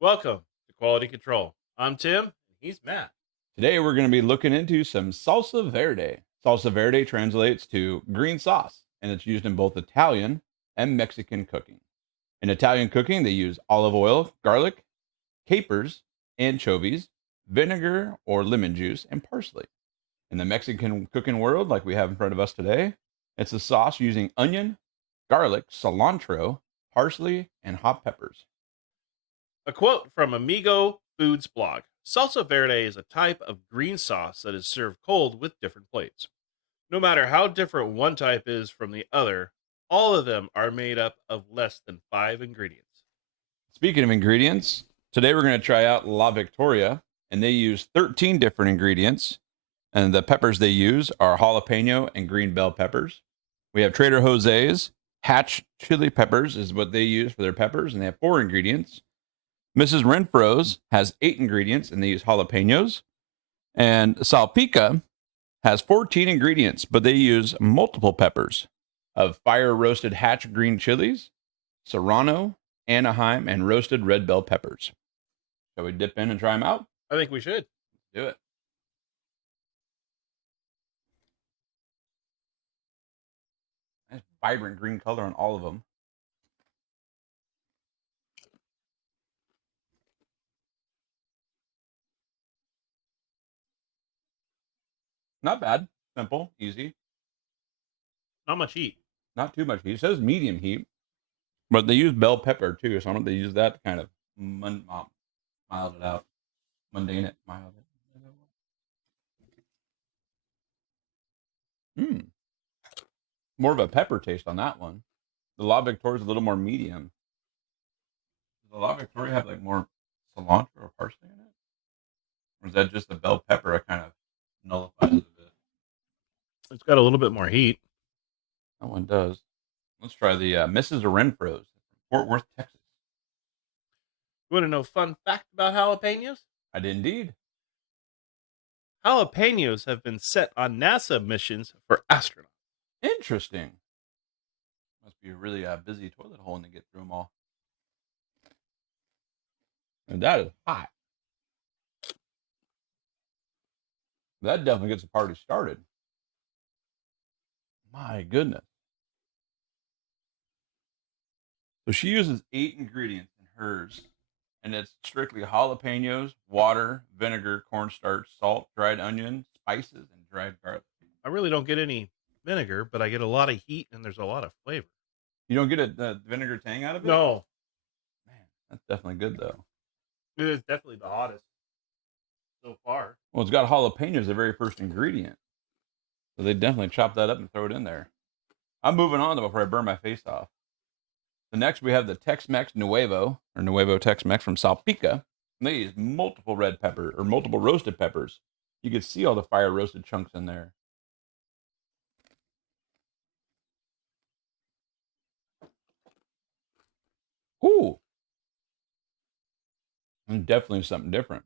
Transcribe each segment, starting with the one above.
Welcome to Quality Control. I'm Tim, and he's Matt. Today we're going to be looking into some salsa verde. Salsa verde translates to green sauce, and it's used in both Italian and Mexican cooking. In Italian cooking, they use olive oil, garlic, capers, anchovies, vinegar or lemon juice, and parsley. In the Mexican cooking world, like we have in front of us today, it's a sauce using onion, garlic, cilantro, parsley, and hot peppers. A quote from Amigo Foods blog. Salsa verde is a type of green sauce that is served cold with different plates. No matter how different one type is from the other, all of them are made up of less than five ingredients. Speaking of ingredients, today we're going to try out La Victoria, and they use 13 different ingredients. And the peppers they use are jalapeno and green bell peppers. We have Trader Jose's Hatch chili peppers is what they use for their peppers, and they have 4 ingredients. Mrs. Renfro's has 8 ingredients, and they use jalapenos. And Salpica has 14 ingredients, but they use multiple peppers of fire roasted Hatch green chilies, serrano, Anaheim, and roasted red bell peppers. Shall we dip in and try them out? I think we should. Do it. Nice vibrant green color on all of them. Not bad. Simple, easy. Not much heat. Not too much heat. It says medium heat, but they use bell pepper too, so I don't know if they use that to kind of mild it out. Mundane it, mild it. Mm. More of a pepper taste on that one. The La Victoria is a little more medium. Does the La Victoria have like more cilantro or parsley in it? Or is that just the bell pepper that kind of nullifies it a bit? It's got a little bit more heat. That one does. Let's try the Mrs. Renfro's from Fort Worth, Texas. You want to know a fun fact about jalapenos? I did indeed. Jalapenos have been set on NASA missions for astronauts. Interesting. Must be a really busy toilet hole to get through them all. And that is hot. That definitely gets the party started. My goodness. So she uses 8 ingredients in hers, and it's strictly jalapenos, water, vinegar, cornstarch, salt, dried onion, spices, and dried garlic. I really don't get any vinegar, but I get a lot of heat and there's a lot of flavor. You don't get the vinegar tang out of it? No, Man, that's definitely good though. it is definitely the hottest so far. Well, it's got jalapenos, the very first ingredient. So they definitely chop that up and throw it in there. I'm moving on though before I burn my face off. The next we have the Tex-Mex Nuevo, or Nuevo Tex-Mex from Salpica. And they use multiple red pepper, or multiple roasted peppers. You can see all the fire roasted chunks in there. Ooh, and definitely something different.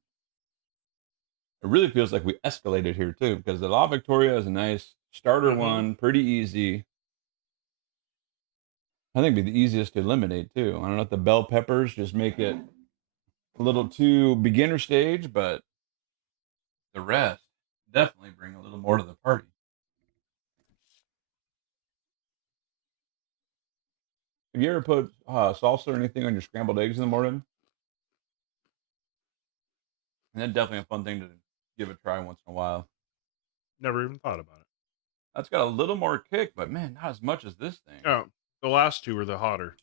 It really feels like we escalated here too, because the La Victoria is a nice starter Hmm. one, pretty easy. I think it'd be the easiest to eliminate too. I don't know if the bell peppers just make it a little too beginner stage, but the rest definitely bring a little more to the party. Have you ever put salsa or anything on your scrambled eggs in the morning? And that's definitely a fun thing to give a try once in a while. Never even thought about it. That's got a little more kick, but man, not as much as this thing Oh, the last two are the hotter.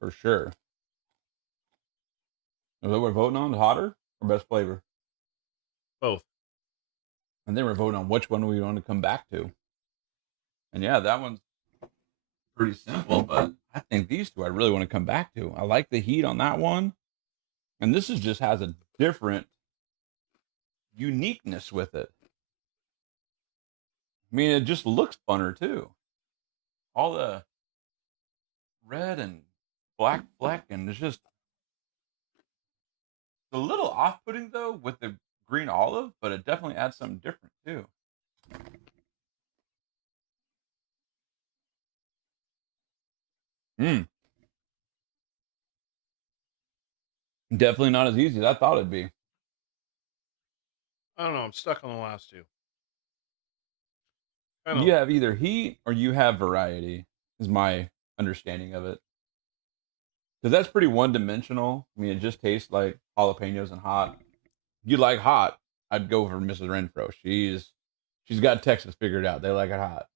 for sure. Is that what we're voting on? Hotter or best flavor? Both. And then we're voting on which one we want to come back to. And yeah, that one's pretty simple, but I think these two I really want to come back to. I like the heat on that one. And this is just has a different uniqueness with it. I mean, it just looks funner too. All the red and black fleck, and it's just a little off-putting though with the green olive, but it definitely adds something different too. Mm. Definitely not as easy as I thought it'd be. I don't know. I'm stuck on the last two. Kind You of. have either heat or you have variety, is my understanding of it. Because that's pretty one dimensional. I mean, it just tastes like jalapenos and hot. You like hot, I'd go for Mrs. Renfro. She's got Texas figured out. They like it hot.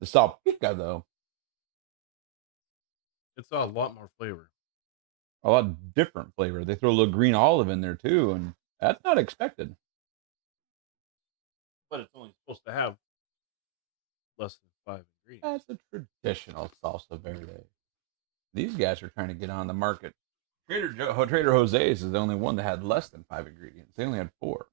The Salpica though, It's a lot more flavor, a lot different flavor. They throw a little green olive in there too, and that's not expected. but it's only supposed to have less than 5 ingredients. That's a traditional salsa verde. These guys are trying to get on the market. Trader Jose's is the only one that had less than 5 ingredients. They only had four.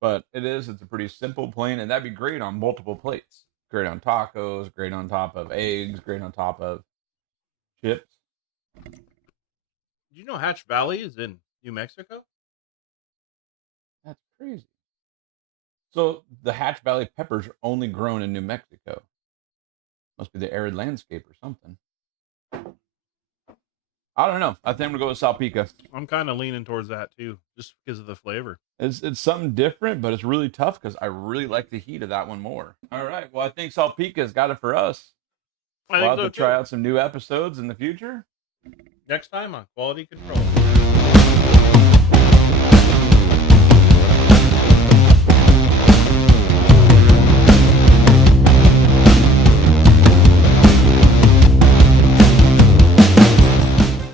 But it's a pretty simple plain, and that'd be great on multiple plates. Great on tacos, great on top of eggs, great on top of chips. Did you know Hatch Valley is in New Mexico? That's crazy. So the Hatch Valley peppers are only grown in New Mexico. Must be the arid landscape or something. I don't know. I think I'm gonna go with Salpica. I'm kind of leaning towards that too, just because of the flavor. It's something different, but it's really tough because I really like the heat of that one more. All right. Well, I think Salpica's got it for us. I We'll think have so to try too. out some new episodes in the future. Next time on Quality Control.